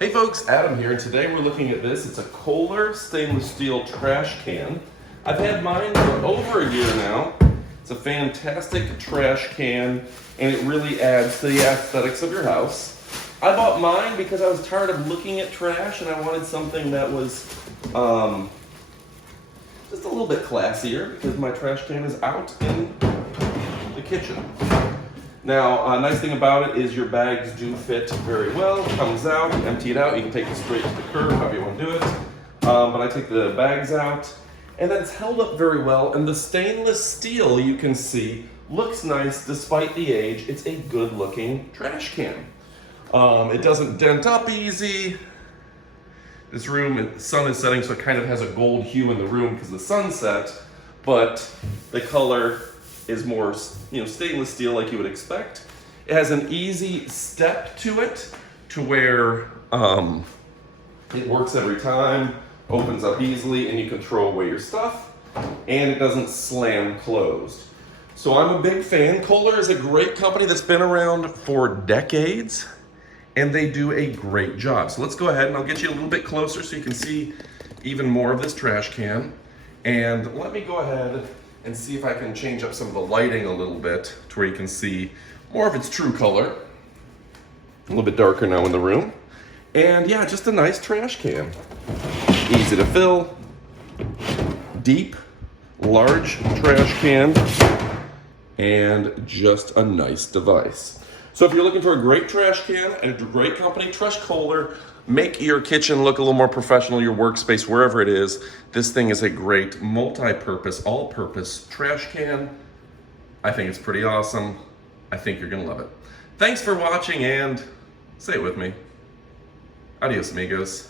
Hey folks, Adam here, and today we're looking at this. It's a Kohler stainless steel trash can. I've had mine for over a year now. It's a fantastic trash can, and it really adds to the aesthetics of your house. I bought mine because I was tired of looking at trash, and I wanted something that was just a little bit classier, because my trash can is out in the kitchen. Now, a nice thing about it is your bags do fit very well. It comes out, empty it out. You can take it straight to the curb, however you want to do it. But I take the bags out, and then it's held up very well. And the stainless steel, you can see, looks nice despite the age. It's a good-looking trash can. It doesn't dent up easy. This room, the sun is setting, so it kind of has a gold hue in the room because the sun set, but the color is more, stainless steel like you would expect. It has an easy step to it, to where it works every time, opens up easily, and you can throw away your stuff, and it doesn't slam closed. So I'm a big fan. Kohler is a great company that's been around for decades, and they do a great job. So let's go ahead and I'll get you a little bit closer so you can see even more of this trash can. And let me go ahead and see if I can change up some of the lighting a little bit to where you can see more of its true color. A little bit darker now in the room. And yeah, just a nice trash can. Easy to fill, deep, large trash can, and just a nice device. So if you're looking for a great trash can and a great company, trust Kohler. Make your kitchen look a little more professional, your workspace, wherever it is. This thing is a great multi-purpose, all-purpose trash can. I think it's pretty awesome. I think you're gonna love it. Thanks for watching, and say it with me. Adios, amigos.